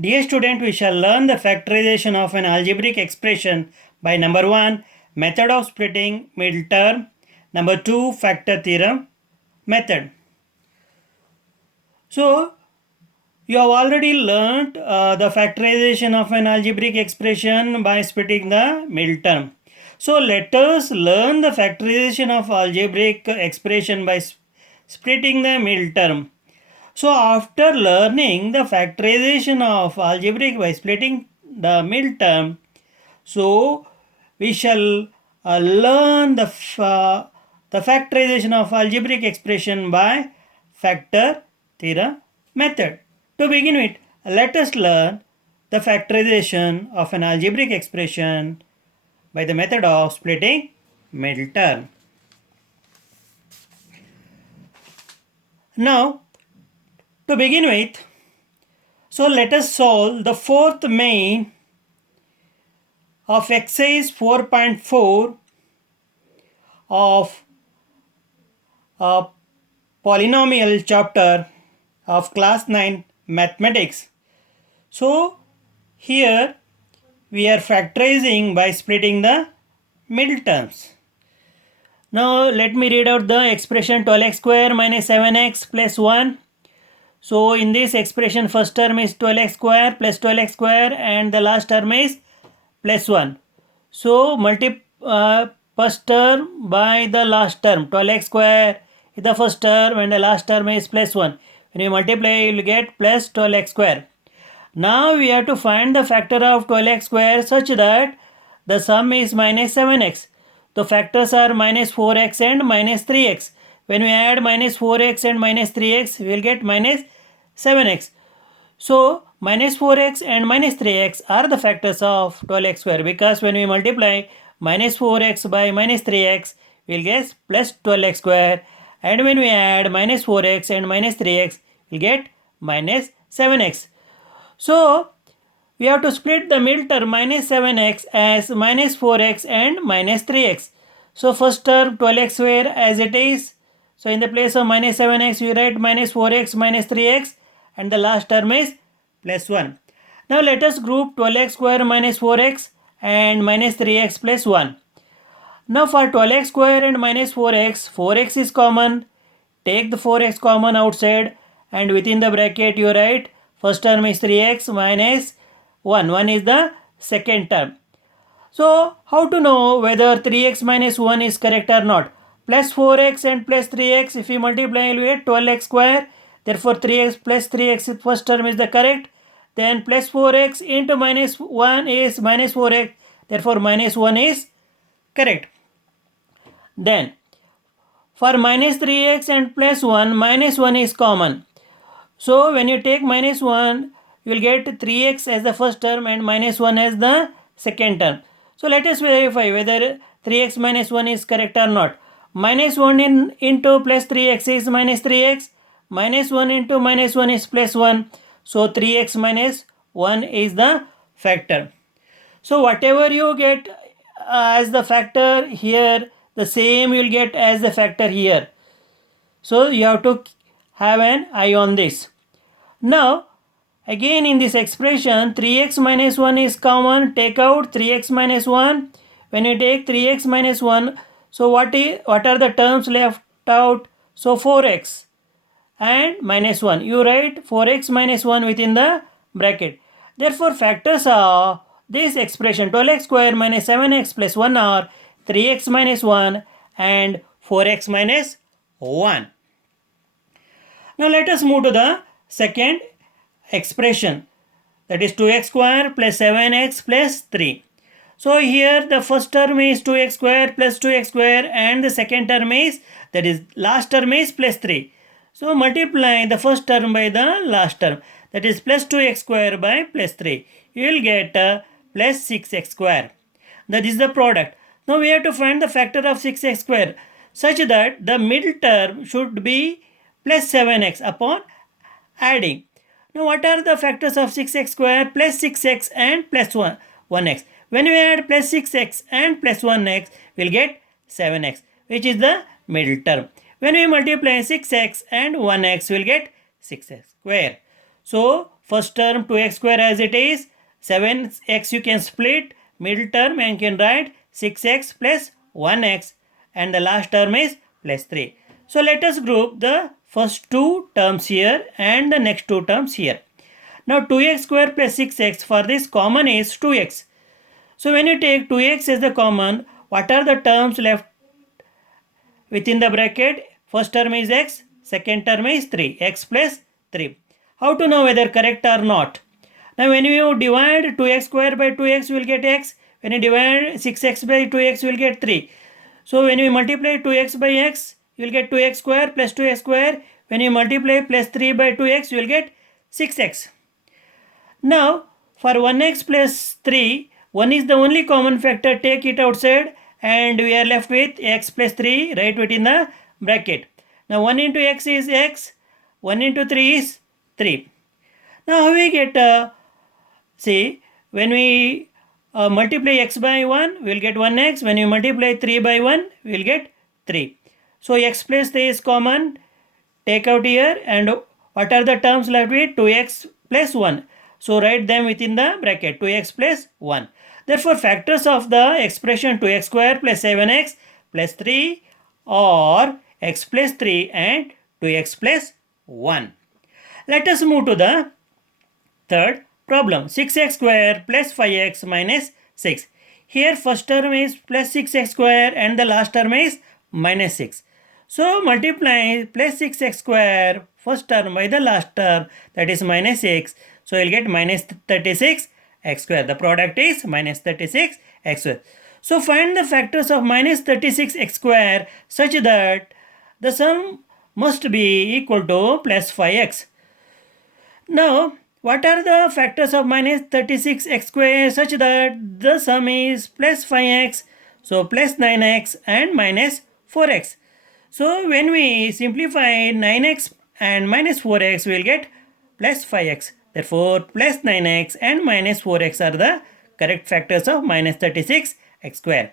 Dear student, we shall learn the factorization of an algebraic expression by number 1, method of splitting middle term, number 2, factor theorem method. So, you have already learnt the factorization of an algebraic expression by splitting the middle term. So, let us learn the factorization of algebraic expression by splitting the middle term. So after learning the factorization of algebraic by splitting the middle term, so we shall learn the factorization of algebraic expression by factor theorem method. To begin with, let us learn the factorization of an algebraic expression by the method of splitting middle term. Now, to begin with, so let us solve the fourth main of exercise 4.4 of a polynomial chapter of class 9 mathematics. So here we are factorizing by splitting the middle terms. Now let me read out the expression 12x square minus 7x plus 1. So in this expression, first term is 12x square plus 12x square and the last term is plus 1. So first term by the last term. 12x square is the first term and the last term is plus 1. When you multiply, you will get plus 12x square. Now we have to find the factor of 12x square such that the sum is minus 7x. The factors are minus 4x and minus 3x. When we add minus 4x and minus 3x, we will get minus 7x. So, minus 4x and minus 3x are the factors of 12x square, because when we multiply minus 4x by minus 3x, we will get plus 12x square. And when we add minus 4x and minus 3x, we will get minus 7x. So, we have to split the middle term minus 7x as minus 4x and minus 3x. So, first term 12x square as it is. So, in the place of minus 7x, we write minus 4x minus 3x and the last term is plus 1. Now, let us group 12x square minus 4x and minus 3x plus 1. Now, for 12x square and minus 4x, 4x is common. Take the 4x common outside and within the bracket you write first term is 3x minus 1. 1 is the second term. So, how to know whether 3x minus 1 is correct or not? Plus 4x and plus 3x, if you multiply, you will get 12x square. Therefore, 3x plus 3x first term is the correct. Then plus 4x into minus 1 is minus 4x. Therefore, minus 1 is correct. Then, for minus 3x and plus 1, minus 1 is common. So, when you take minus 1, you will get 3x as the first term and minus 1 as the second term. So, let us verify whether 3x minus 1 is correct or not. Minus 1 into plus 3x is minus 3x. Minus 1 into minus 1 is plus 1. So, 3x minus 1 is the factor. So, whatever you get as the factor here, the same you will get as the factor here. So, you have to have an eye on this. Now, again in this expression, 3x minus 1 is common. Take out 3x minus 1. When you take 3x minus 1, so what are the terms left out? So 4x and minus 1. You write 4x minus 1 within the bracket. Therefore, factors of this expression 12x square minus 7x plus 1 are 3x minus 1 and 4x minus 1. Now let us move to the second expression, that is 2x square plus 7x plus 3. So here the first term is 2x square plus 2x square and the second term is, that is last term is plus 3. So multiply the first term by the last term, that is plus 2x square by plus 3. You will get plus 6x square. That is the product. Now we have to find the factor of 6x square such that the middle term should be plus 7x upon adding. Now what are the factors of 6x square? Plus 6x and plus 1x. When we add plus 6x and plus 1x, we will get 7x, which is the middle term. When we multiply 6x and 1x, we will get 6x square. So first term 2x square as it is, 7x you can split, middle term and can write 6x plus 1x, and the last term is plus 3. So let us group the first two terms here and the next two terms here. Now 2x square plus 6x, for this common is 2x. So when you take 2x as the common, what are the terms left within the bracket? First term is x, second term is 3, x plus 3. How to know whether correct or not? Now when you divide 2x square by 2x, you will get x. When you divide 6x by 2x, you will get 3. So when you multiply 2x by x, you will get 2x square plus 2x square. When you multiply plus 3 by 2x, you will get 6x. Now for 1x plus 3, 1 is the only common factor, take it outside and we are left with x plus 3 right within the bracket. Now 1 into x is x, 1 into 3 is 3. Now how we get, see, when we multiply x by 1, we will get 1x. When you multiply 3 by 1, we will get 3. So x plus 3 is common, take out here, and what are the terms left with? 2x plus 1. So write them within the bracket, 2x plus 1. Therefore factors of the expression 2x square plus 7x plus 3 are x plus 3 and 2x plus 1. Let us move to the third problem. 6x square plus 5x minus 6. Here first term is plus 6x square and the last term is minus 6. So multiply plus 6x square first term by the last term, that is minus 6. So you'll get minus 36x square. The product is minus 36x square. So find the factors of minus 36x square such that the sum must be equal to plus 5x. Now what are the factors of minus 36x square such that the sum is plus 5x? So plus 9x and minus 4x. So when we simplify 9x and minus 4x, we will get plus 5x. Therefore plus 9x and minus 4x are the correct factors of minus 36x square.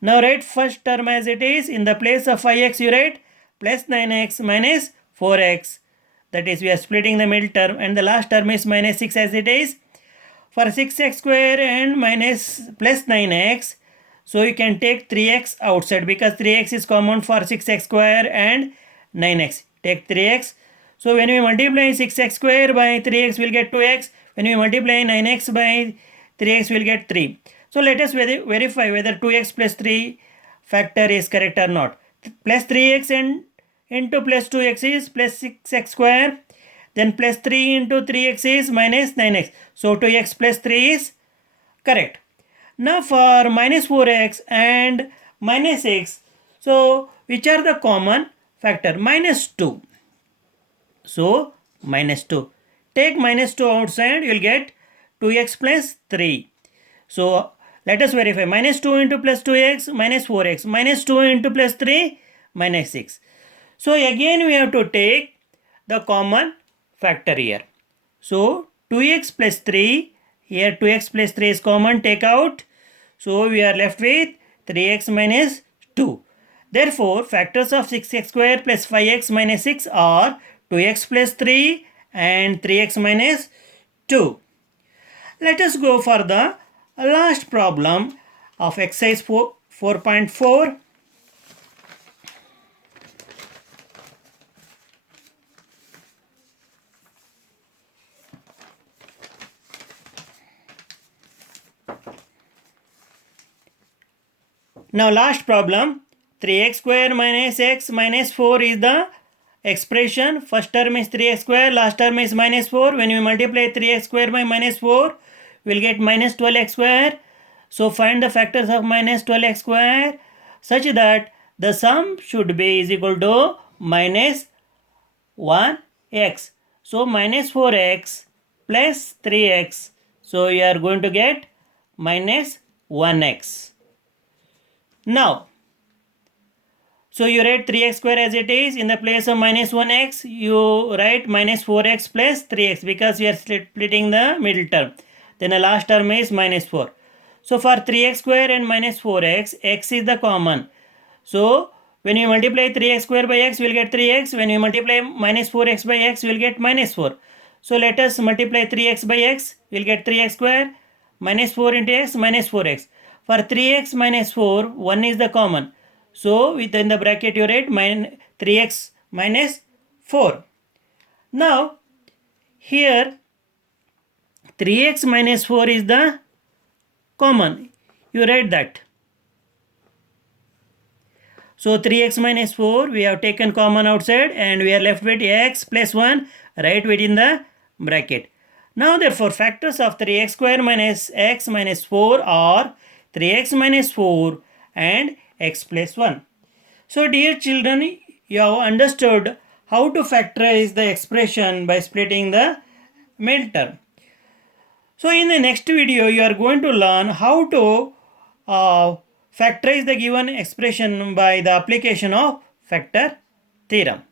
Now write first term as it is. In the place of 5x you write plus 9x minus 4x. That is, we are splitting the middle term, and the last term is minus 6 as it is. For 6x square and minus plus 9x, so you can take 3x outside because 3x is common for 6x square and 9x. Take 3x. So when we multiply 6x square by 3x, we will get 2x. When we multiply 9x by 3x, we will get 3. So let us verify whether 2x plus 3 factor is correct or not. Plus 3x and into plus 2x is plus 6x square. Then plus 3 into 3x is minus 9x. So 2x plus 3 is correct. Now for minus 4x and minus 6, so which are the common factor? Minus 2. So minus 2. Take minus 2 outside, you will get 2x plus 3. So let us verify. Minus 2 into plus 2x minus 4x. Minus 2 into plus 3 minus 6. So again we have to take the common factor here. So 2x plus 3, here 2x plus 3 is common, take out. So we are left with 3x minus 2. Therefore factors of 6x square plus 5x minus 6 are 2x plus 3 and 3x minus 2. Let us go for the last problem of exercise 4.4. Now last problem, 3x square minus x minus 4 is the expression. First term is 3x square, last term is minus 4. When we multiply 3x square by minus 4, we will get minus 12x square. So find the factors of minus 12x square such that the sum should be is equal to minus 1x. So minus 4x plus 3x. So you are going to get minus 1x. Now, so you write 3x square as it is. In the place of minus 1x, you write minus 4x plus 3x because we are splitting the middle term. Then the last term is minus 4. So for 3x square and minus 4x, x is the common. So when you multiply 3x square by x, we will get 3x. When you multiply minus 4x by x, we will get minus 4. So let us multiply 3x by x. We'll get 3x square minus 4 into x minus 4x. For 3x minus 4, 1 is the common. So within the bracket you write 3x minus 4. Now here 3x minus 4 is the common. You write that. So 3x minus 4 we have taken common outside and we are left with x plus 1 right within the bracket. Now therefore factors of 3x square minus x minus 4 are 3x minus 4 and x plus 1. So dear children, you have understood how to factorize the expression by splitting the middle term. So in the next video you are going to learn how to factorize the given expression by the application of factor theorem.